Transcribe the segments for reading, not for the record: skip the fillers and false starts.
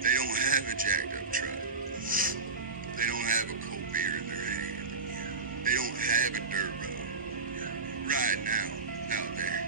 They don't have a jacked up truck. They don't have a cold beer in their hand. They don't have a dirt road. Right now, out there.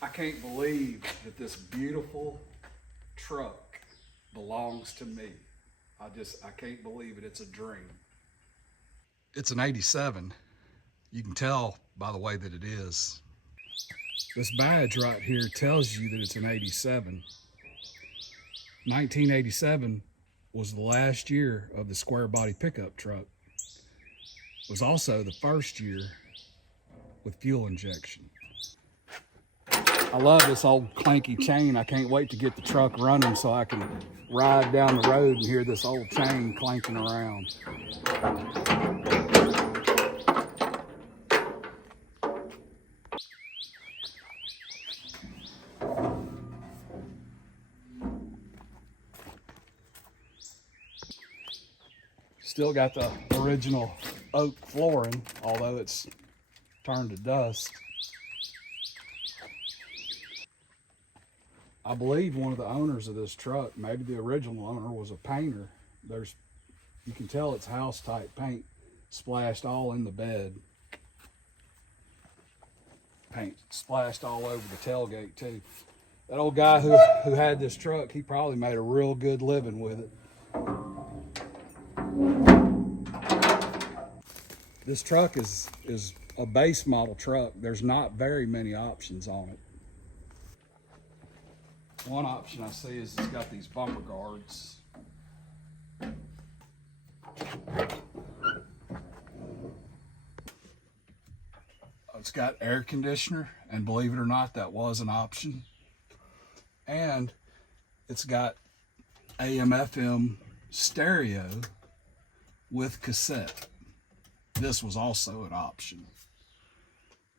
I can't believe that this beautiful truck belongs to me. I can't believe it. It's a dream. It's an 87. You can tell by the way that it is. This badge right here tells you that it's an 87. 1987 was the last year of the square body pickup truck. It was also the first year with fuel injection. I love this old clanky chain. I can't wait to get the truck running so I can ride down the road and hear this old chain clanking around. Still got the original oak flooring, although it's turned to dust. I believe one of the owners of this truck, maybe the original owner, was a painter. You can tell it's house type paint splashed all in the bed. Paint splashed all over the tailgate too. That old guy who had this truck, he probably made a real good living with it. This truck is a base model truck. There's not very many options on it. One option I see is it's got these bumper guards. It's got air conditioner, and believe it or not, that was an option. And it's got AM/FM stereo with cassette. This was also an option.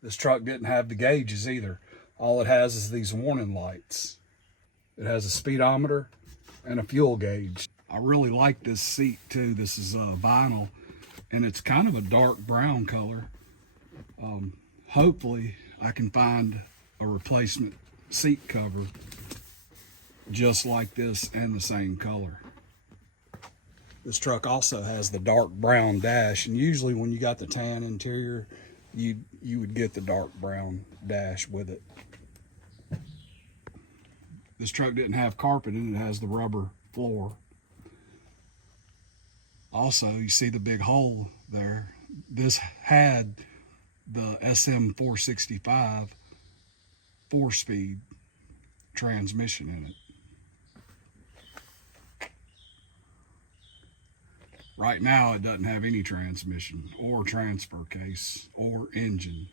This truck didn't have the gauges either. All it has is these warning lights. It has a speedometer and a fuel gauge. I really like this seat too. This is vinyl, and it's kind of a dark brown color. Hopefully I can find a replacement seat cover just like this and the same color. This truck also has the dark brown dash, and usually when you got the tan interior, you would get the dark brown dash with it. This truck didn't have carpet in it. It has the rubber floor. Also, you see the big hole there. This had the SM465 4-speed transmission in it. Right now, it doesn't have any transmission or transfer case or engine.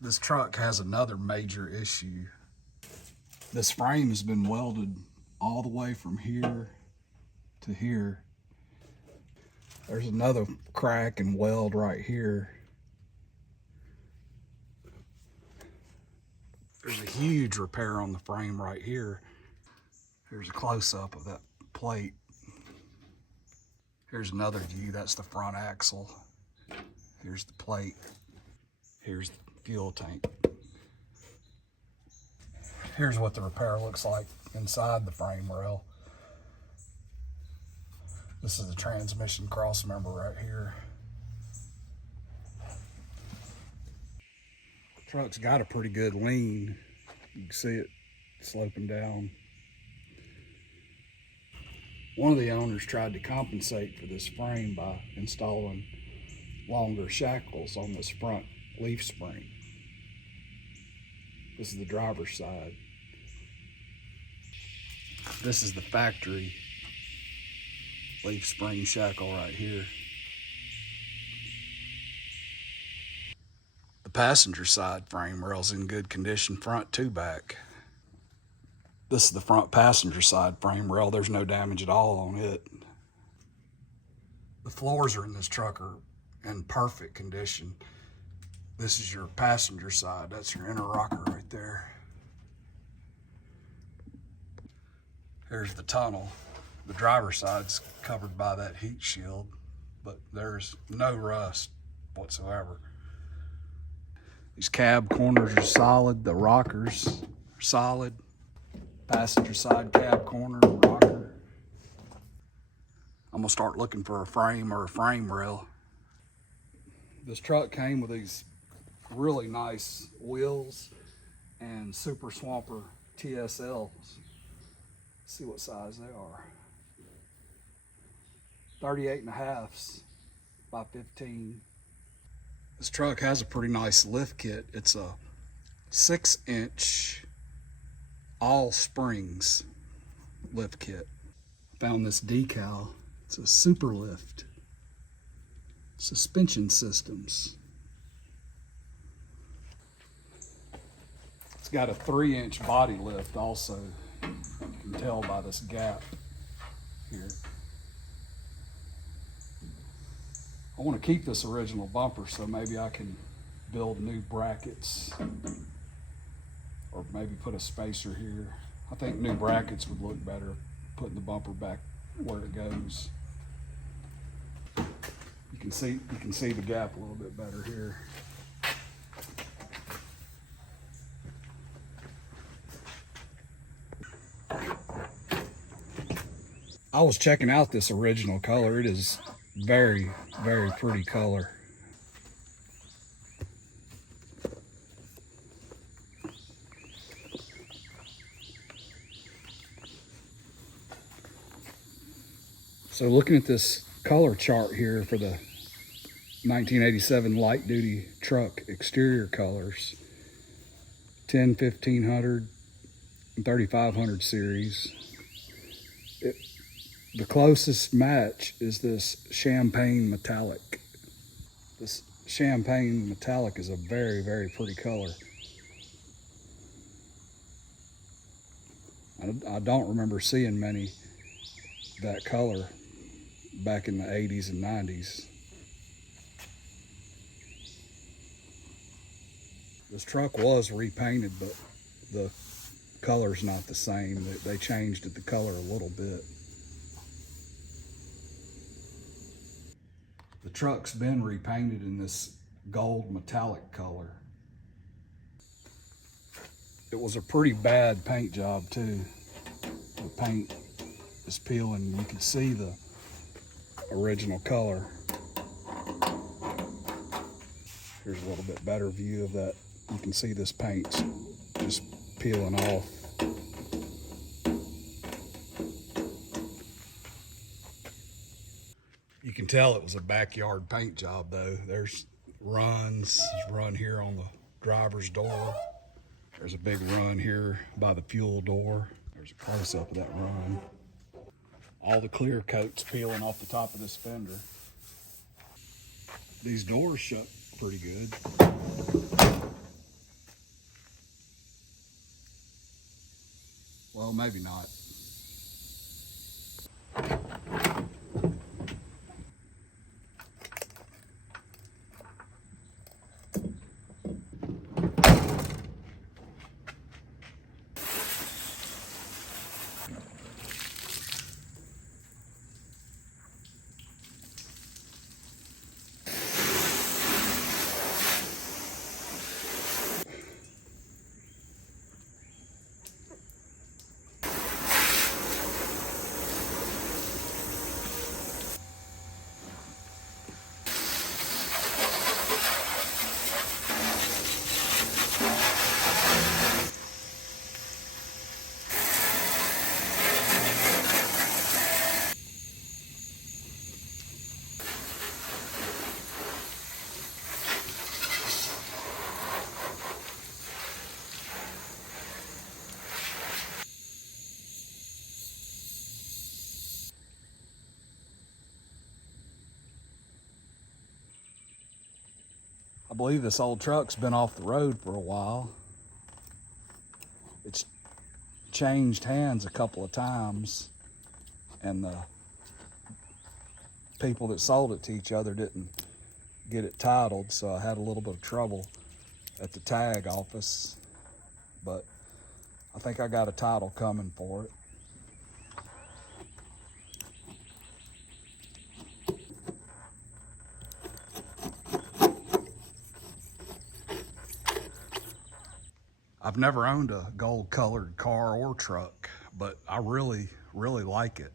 This truck has another major issue. This frame has been welded all the way from here to here. There's another crack and weld right here. There's a huge repair on the frame right here. Here's a close-up of that plate. Here's another view. That's the front axle. Here's the plate. Here's the fuel tank. Here's what the repair looks like inside the frame rail. This is the transmission cross member right here. The truck's got a pretty good lean. You can see it sloping down. One of the owners tried to compensate for this frame by installing longer shackles on this front leaf spring. This is the driver's side. This is the factory leaf spring shackle right here. passenger side frame rail's in good condition, front to back. This is the front passenger side frame rail. There's no damage at all on it. The floors are in this truck are in perfect condition. This is your passenger side. That's your inner rocker right there. Here's the tunnel. The driver's side's covered by that heat shield, but there's no rust whatsoever. These cab corners are solid. The rockers are solid. Passenger side cab corner, rocker. I'm gonna start looking for a frame or a frame rail. This truck came with these really nice wheels and Super Swamper TSLs. Let's see what size they are. 38.5 by 15. This truck has a pretty nice lift kit. It's a 6-inch all springs lift kit. Found this decal. It's a Super Lift suspension systems. It's got a 3-inch body lift also. You can tell by this gap here. I want to keep this original bumper, so maybe I can build new brackets or maybe put a spacer here. I think new brackets would look better, putting the bumper back where it goes. You can see the gap a little bit better here. I was checking out this original color. It is very, very pretty color. So looking at this color chart here for the 1987 light duty truck exterior colors, 10, 1500, and 3500 series. The closest match is this champagne metallic. This champagne metallic is a very, very pretty color. I don't remember seeing many that color back in the 80s and 90s. This truck was repainted, but the color's not the same. They changed the color a little bit. The truck's been repainted in this gold metallic color. It was a pretty bad paint job too. The paint is peeling. You can see the original color. Here's a little bit better view of that. You can see this paint's just peeling off. You can tell it was a backyard paint job though. There's runs, run here on the driver's door. There's a big run here by the fuel door. There's a close-up of that run. All the clear coat's peeling off the top of this fender. These doors shut pretty good. Well, maybe not. I believe this old truck's been off the road for a while. It's changed hands a couple of times, and the people that sold it to each other didn't get it titled, so I had a little bit of trouble at the tag office, but I think I got a title coming for it. I've never owned a gold colored car or truck, but I really, really like it.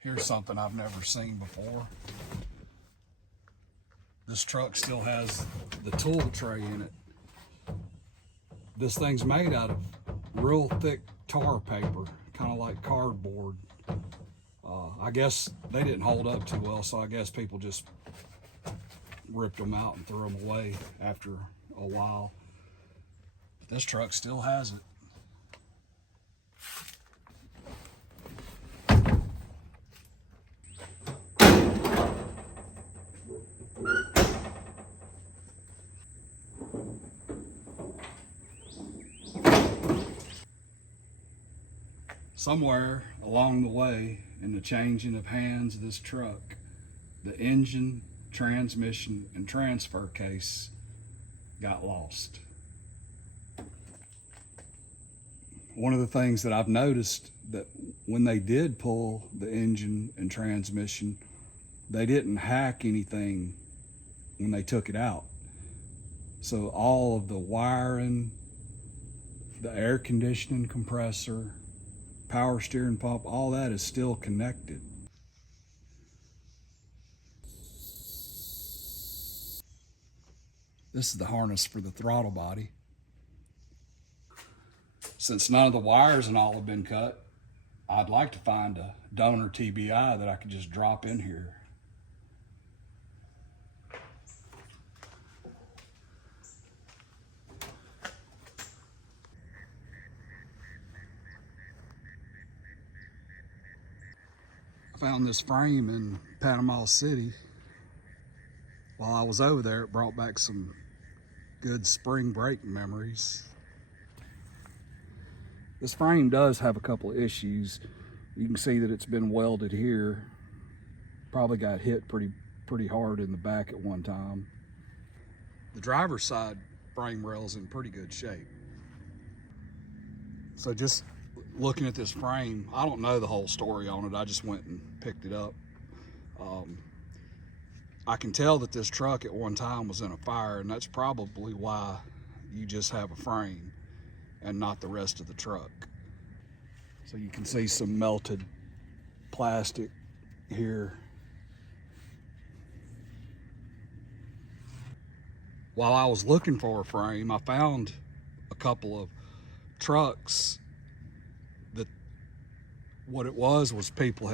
Here's something I've never seen before. This truck still has the tool tray in it. This thing's made out of real thick tar paper, kind of like cardboard. I guess they didn't hold up too well, so I guess people just ripped them out and threw them away after a while. But this truck still has it. Somewhere along the way in the changing of hands of this truck, the engine, transmission, and transfer case got lost. One of the things that I've noticed, that when they did pull the engine and transmission, they didn't hack anything when they took it out. So all of the wiring, the air conditioning compressor, power steering pump, all that is still connected. This is the harness for the throttle body. Since none of the wires and all have been cut, I'd like to find a donor TBI that I could just drop in here. I found this frame in Panama City. While I was over there, it brought back some good spring break memories. This frame does have a couple of issues. You can see that it's been welded here. Probably got hit pretty hard in the back at one time. The driver's side frame rail is in pretty good shape. So just looking at this frame, I don't know the whole story on it. I just went and picked it up. I can tell that this truck at one time was in a fire, and that's probably why you just have a frame and not the rest of the truck. So you can see some melted plastic here. While I was looking for a frame, I found a couple of trucks that what it was people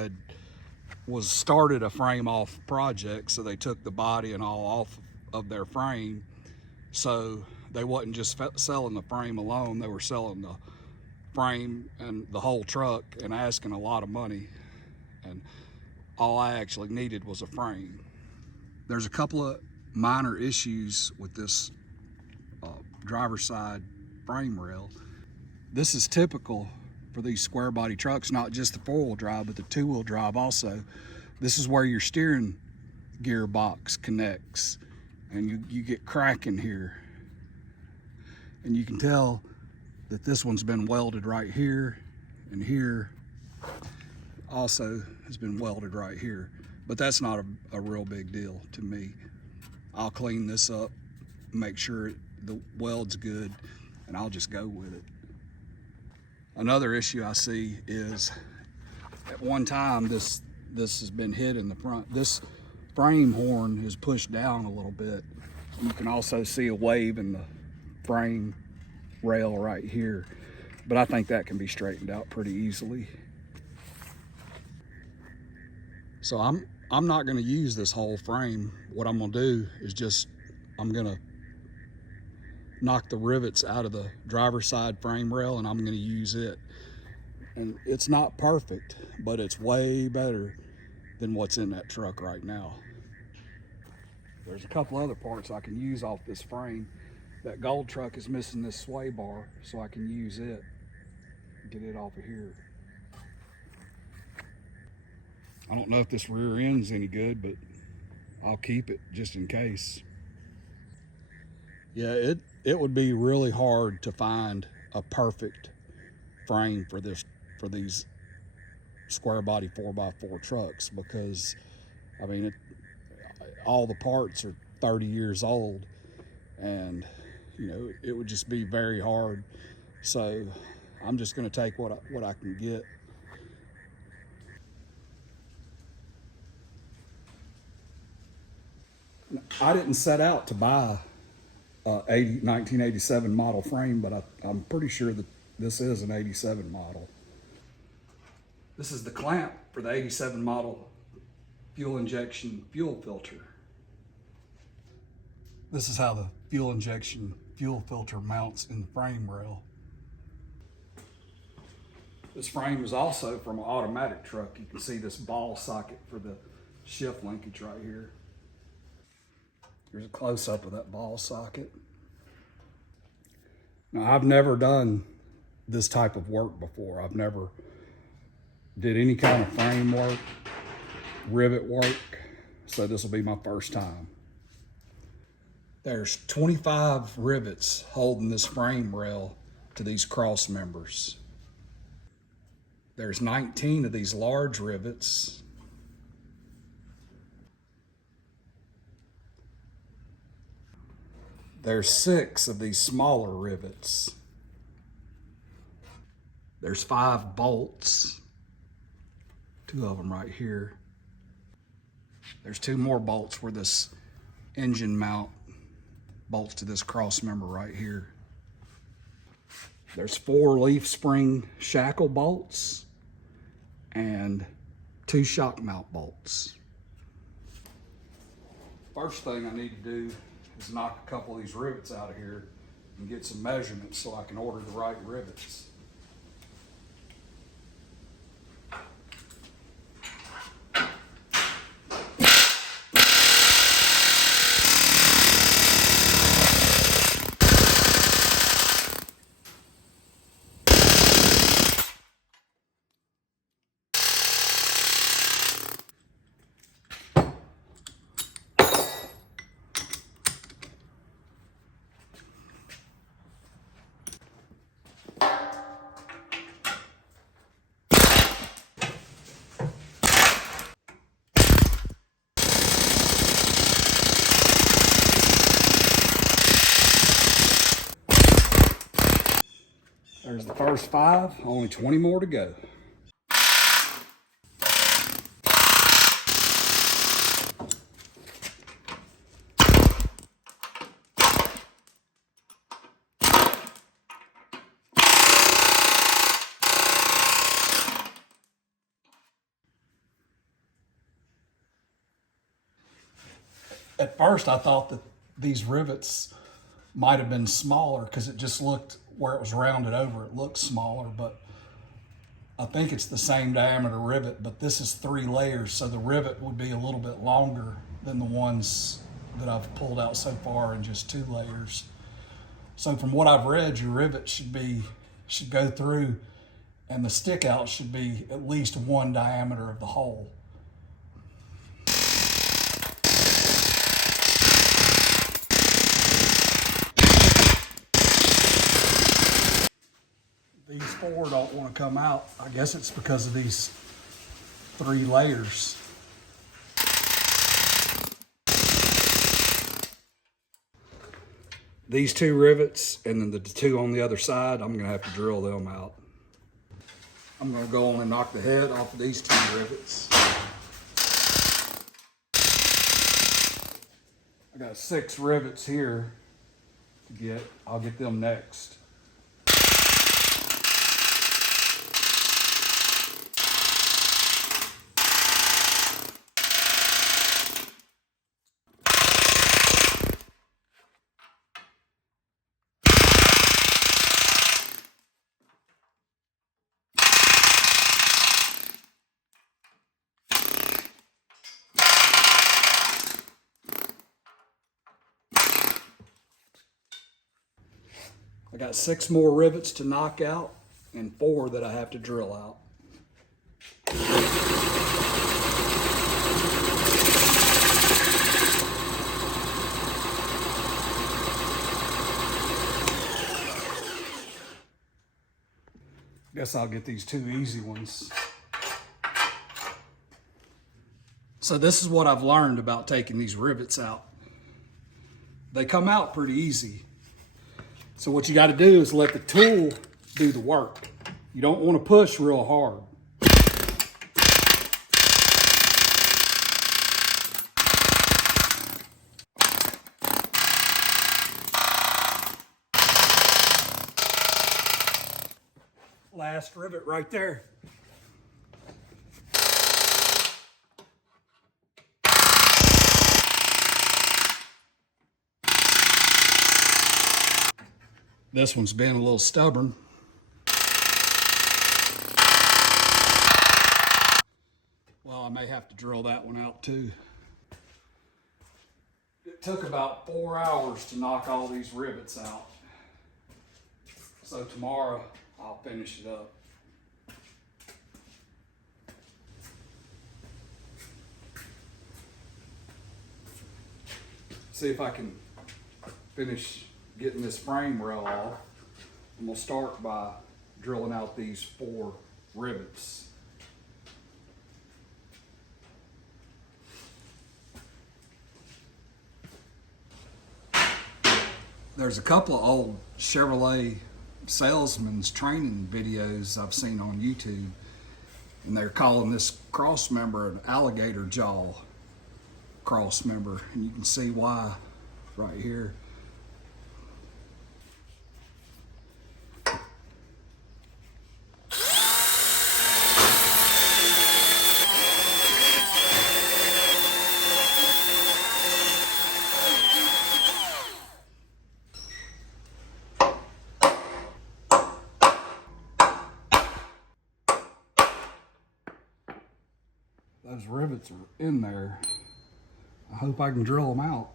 was started a frame off project, so they took the body and all off of their frame. So they wasn't just selling the frame alone, they were selling the frame and the whole truck and asking a lot of money. And all I actually needed was a frame. There's a couple of minor issues with this driver's side frame rail. This is typical for these square body trucks, not just the 4-wheel drive, but the 2-wheel drive also. This is where your steering gearbox connects, and you get cracking here. And you can tell that this one's been welded right here, and here also has been welded right here. But that's not a real big deal to me. I'll clean this up, make sure the weld's good, and I'll just go with it. Another issue I see is at one time this has been hit in the front. This frame horn is pushed down a little bit. You can also see a wave in the frame rail right here, but I think that can be straightened out pretty easily. So I'm not going to use this whole frame. What I'm going to do is I'm going to knock the rivets out of the driver's side frame rail, and I'm going to use it. And it's not perfect, but it's way better than what's in that truck right now. There's a couple other parts I can use off this frame. That gold truck is missing this sway bar, so I can use it, get it off of here. I don't know if this rear end's any good, but I'll keep it just in case. Yeah, it would be really hard to find a perfect frame for these square body 4x4 trucks, because I mean all the parts are 30 years old, and you know it would just be very hard. So I'm just going to take what I can get. I didn't set out to buy a 1987 model frame, but I'm pretty sure that this is an 87 model. This is the clamp for the 87 model fuel injection fuel filter. This is how the fuel injection fuel filter mounts in the frame rail. This frame is also from an automatic truck. You can see this ball socket for the shift linkage right here. Here's a close-up of that ball socket. Now, I've never done this type of work before. I've never did any kind of frame work, rivet work, so this will be my first time. There's 25 rivets holding this frame rail to these cross members. There's 19 of these large rivets. There's 6 of these smaller rivets. There's 5 bolts, 2 of them right here. There's 2 more bolts where this engine mount bolts to this cross member right here. There's 4 leaf spring shackle bolts and 2 shock mount bolts. First thing I need to do is knock a couple of these rivets out of here and get some measurements so I can order the right rivets. There's the first 5, only 20 more to go. At first I thought that these rivets might have been smaller because it just looked, where it was rounded over, it looked smaller, but I think it's the same diameter rivet, but this is 3 layers, so the rivet would be a little bit longer than the ones that I've pulled out so far in just 2 layers. So from what I've read, your rivet should go through, and the stick out should be at least 1 diameter of the hole. These 4 don't want to come out. I guess it's because of these 3 layers. These 2 rivets and then the 2 on the other side, I'm gonna have to drill them out. I'm gonna go on and knock the head off of these 2 rivets. I got 6 rivets here to get. I'll get them next. I got 6 more rivets to knock out and 4 that I have to drill out. Guess I'll get these 2 easy ones. So this is what I've learned about taking these rivets out. They come out pretty easy. So what you got to do is let the tool do the work. You don't want to push real hard. Last rivet right there. This one's been a little stubborn. Well, I may have to drill that one out too. It took about 4 hours to knock all these rivets out. So tomorrow I'll finish it up. See if I can finish getting this frame rail off. And we'll start by drilling out these 4 rivets. There's a couple of old Chevrolet salesman's training videos I've seen on YouTube, and they're calling this cross member an alligator jaw cross member, and you can see why right here. Those rivets are in there. I hope I can drill them out.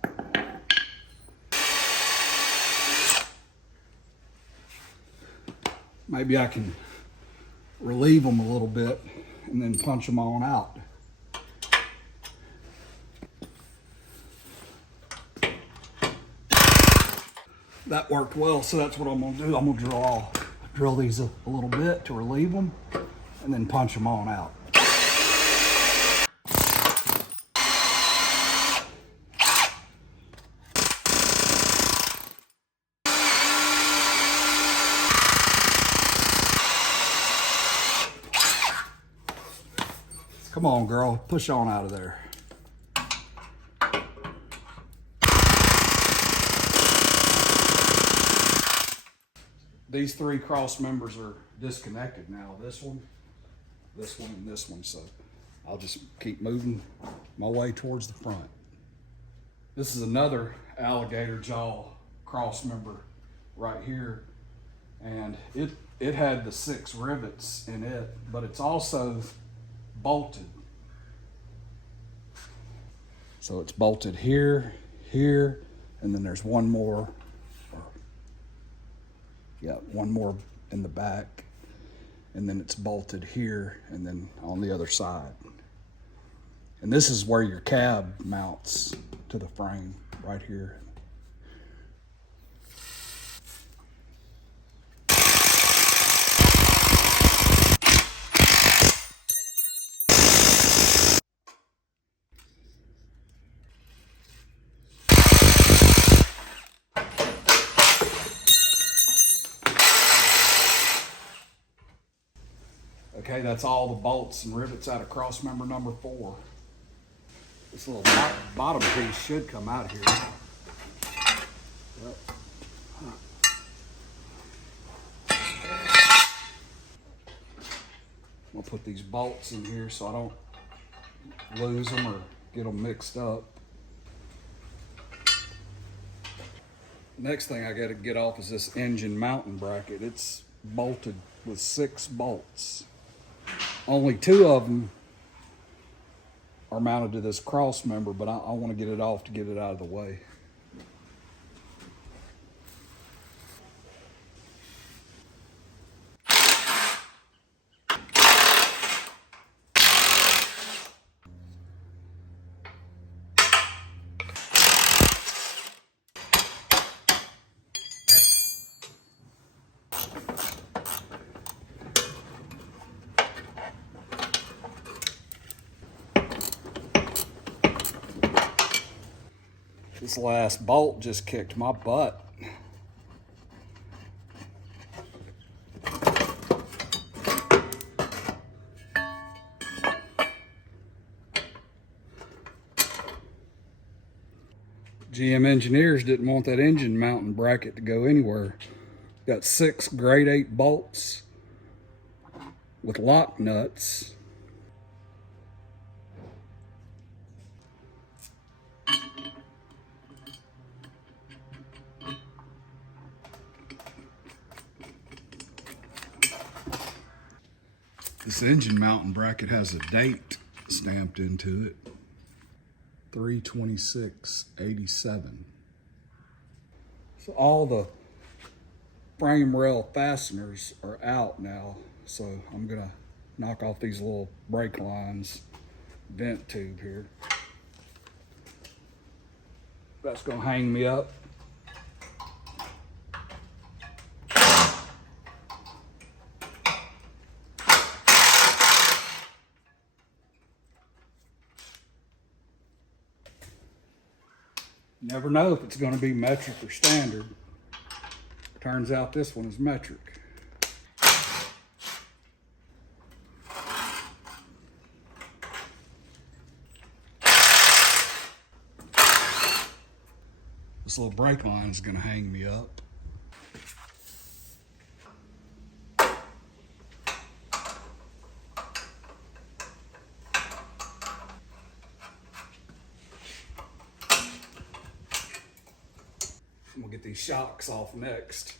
Maybe I can relieve them a little bit and then punch them on out. That worked well, so that's what I'm gonna do. I'm gonna drill these a little bit to relieve them and then punch them on out. Come on, girl, push on out of there. These 3 cross members are disconnected now. This one, and this one. So I'll just keep moving my way towards the front. This is another alligator jaw cross member right here. And it had the 6 rivets in it, but it's also bolted. So it's bolted here, here, and then there's one more. Yeah, one more in the back, and then it's bolted here and then on the other side. And this is where your cab mounts to the frame, right here. Okay, that's all the bolts and rivets out of cross member number 4. This little bottom piece should come out of here. Yep. I'll put these bolts in here so I don't lose them or get them mixed up. Next thing I got to get off is this engine mounting bracket. It's bolted with 6 bolts. Only 2 of them are mounted to this cross member, but I want to get it off to get it out of the way. This last bolt just kicked my butt. GM engineers didn't want that engine mounting bracket to go anywhere. Got 6 grade 8 bolts with lock nuts. This engine mounting bracket has a date stamped into it. 3/26/87. So all the frame rail fasteners are out now. So I'm gonna knock off these little brake lines, vent tube here. That's gonna hang me up. Never know if it's going to be metric or standard. Turns out this one is metric. This little brake line is going to hang me up. I'm gonna get these shocks off next.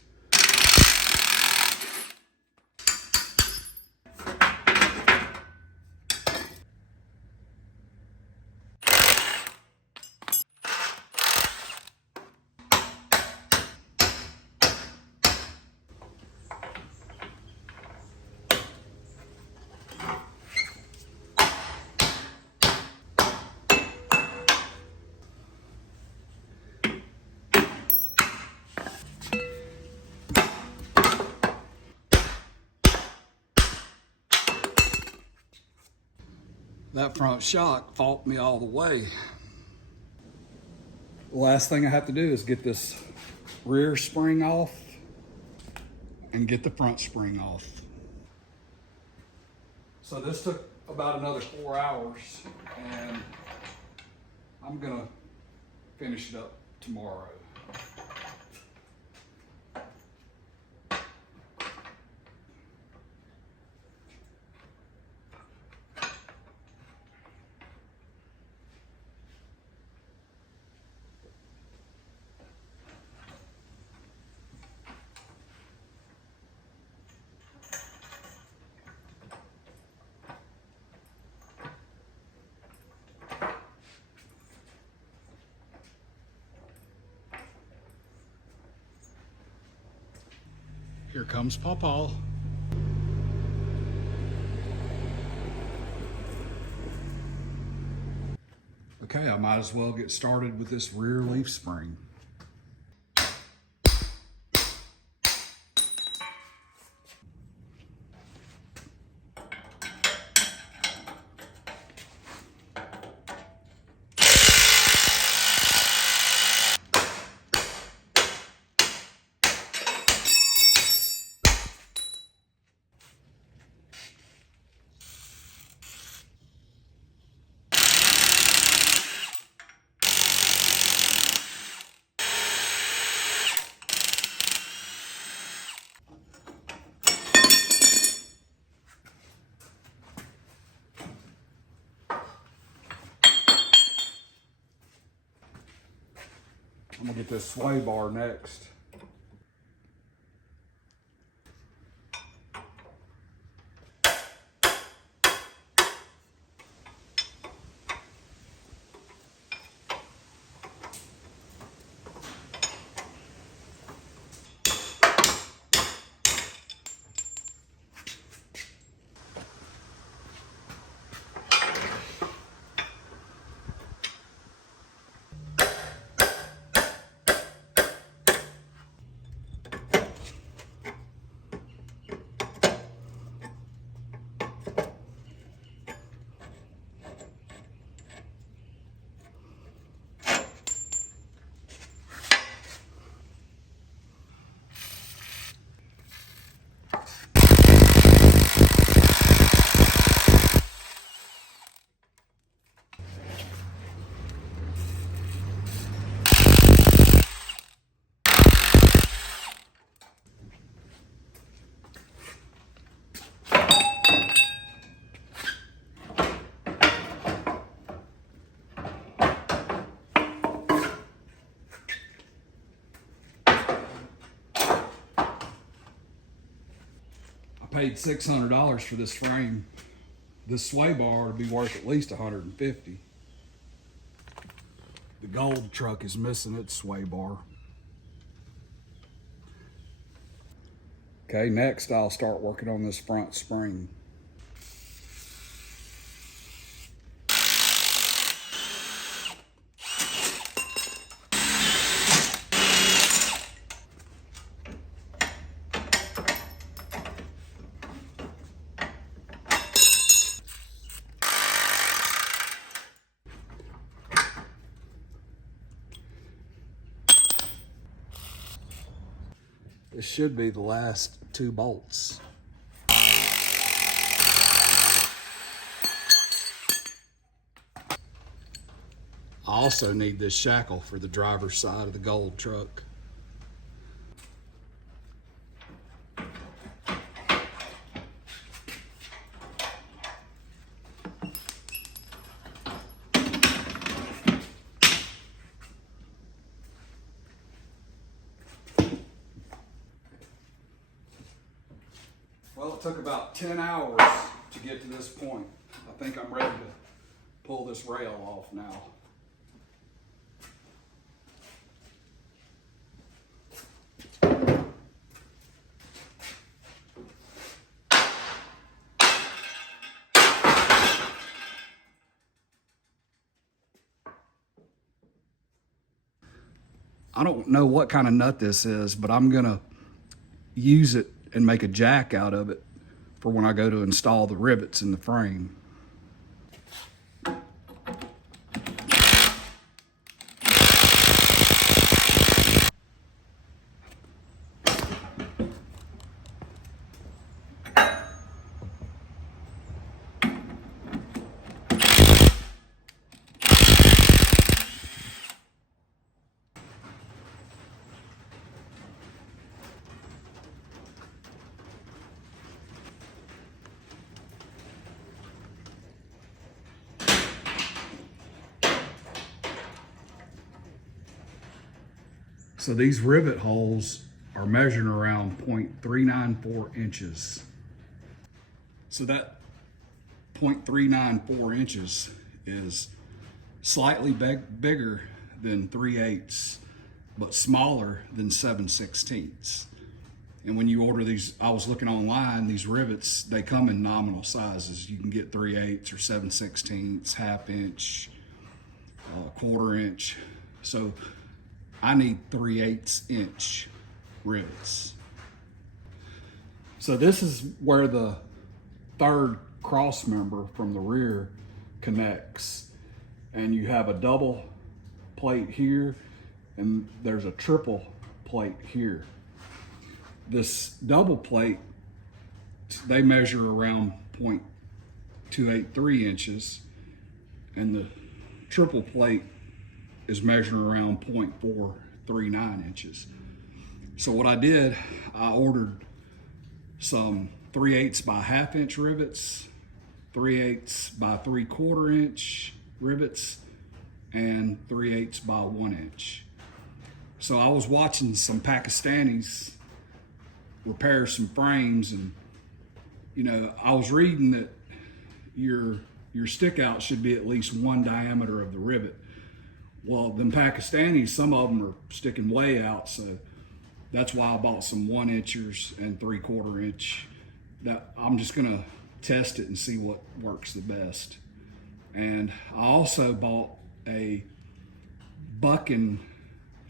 That front shock faulted me all the way. The last thing I have to do is get this rear spring off and get the front spring off. So this took about another 4 hours, and I'm gonna finish it up tomorrow. Here comes Pawpaw. Okay, I might as well get started with this rear leaf spring. I'm gonna get this sway bar next. paid $600 for this frame. This sway bar would be worth at least $150. The gold truck is missing its sway bar. Okay, next I'll start working on this front spring. This should be the last 2 bolts. I also need this shackle for the driver's side of the gold truck. Well, it took about 10 hours to get to this point. I think I'm ready to pull this rail off now. I don't know what kind of nut this is, but I'm gonna use it and make a jack out of it for when I go to install the rivets in the frame. So these rivet holes are measuring around 0.394 inches. So that 0.394 inches is slightly bigger than 3/8, but smaller than 7/16. And when you order these, I was looking online, these rivets, they come in nominal sizes. You can get 3/8 or 7/16, ½ inch, 1/4 inch. So I need 3/8 inch rivets. So this is where the third cross member from the rear connects. And you have a double plate here, and there's a triple plate here. This double plate, they measure around 0.283 inches, and the triple plate is measuring around 0.439 inches. So what I did, I ordered some 3/8 by ½ inch rivets, 3/8 by 3/4 inch rivets, and 3/8 by 1 inch. So I was watching some Pakistanis repair some frames, and you know, I was reading that your stick out should be at least 1 diameter of the rivet. Well, them Pakistanis, some of them are sticking way out, so that's why I bought some 1 inchers and 3/4 inch. That I'm just gonna test it and see what works the best. And I also bought a bucking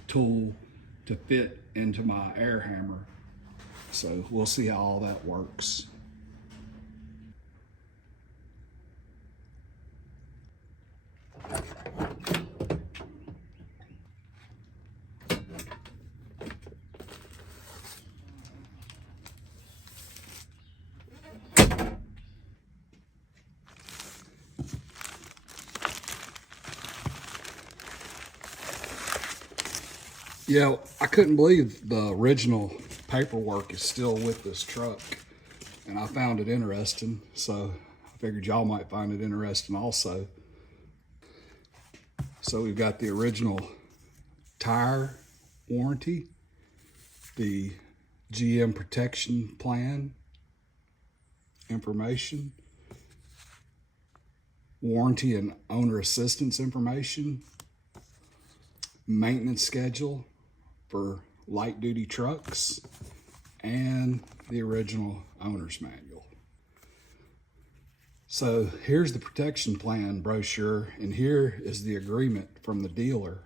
tool to fit into my air hammer. So we'll see how all that works. Yeah, I couldn't believe the original paperwork is still with this truck, and I found it interesting, so I figured y'all might find it interesting also. So we've got the original tire warranty, the GM protection plan, information, warranty and owner assistance information, maintenance schedule for light duty trucks, and the original owner's manual. So here's the protection plan brochure, and here is the agreement from the dealer.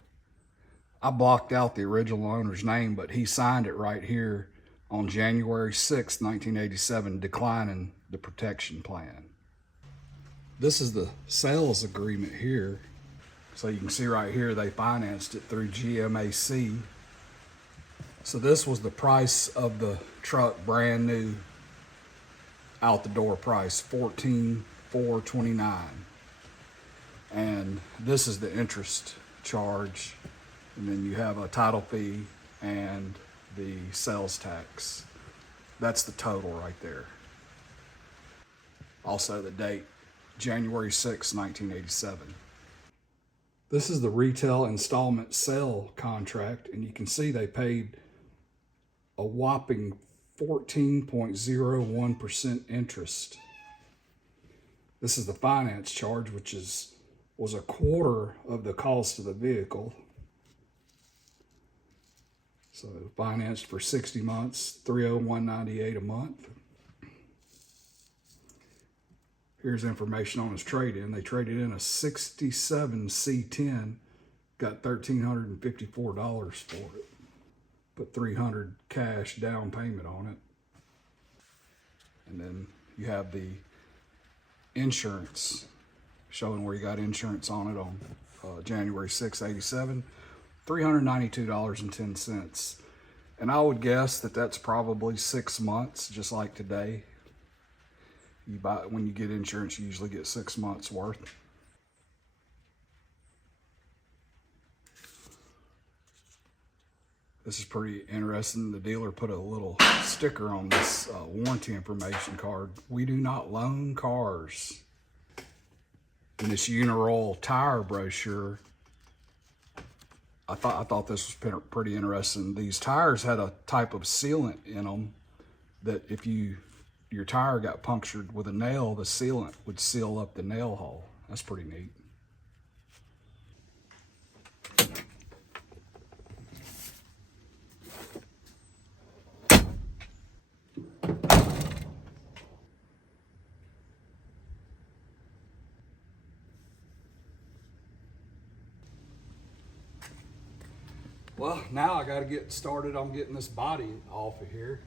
I blocked out the original owner's name, but he signed it right here on January 6, 1987, declining the protection plan. This is the sales agreement here. So you can see right here, they financed it through GMAC. So this was the price of the truck, brand new, out the door price, $14,429. And this is the interest charge. And then you have a title fee and the sales tax. That's the total right there. Also the date, January 6, 1987. This is the retail installment sale contract, and you can see they paid a whopping 14.01% interest. This is the finance charge, which was a quarter of the cost of the vehicle. So financed for 60 months, $301.98 a month. Here's information on his trade-in. They traded in a 67 C10, got $1,354 for it. Put $300 cash down payment on it. And then you have the insurance, showing where you got insurance on it on January 6, 87. $392.10. And I would guess that that's probably 6 months, just like today. You buy, when you get insurance, you usually get 6 months worth. This is pretty interesting. The dealer put a little sticker on this warranty information card. We do not loan cars. In this Uniroyal tire brochure, I thought this was pretty interesting. These tires had a type of sealant in them that if your tire got punctured with a nail, the sealant would seal up the nail hole. That's pretty neat. Well, now I got to get started on getting this body off of here.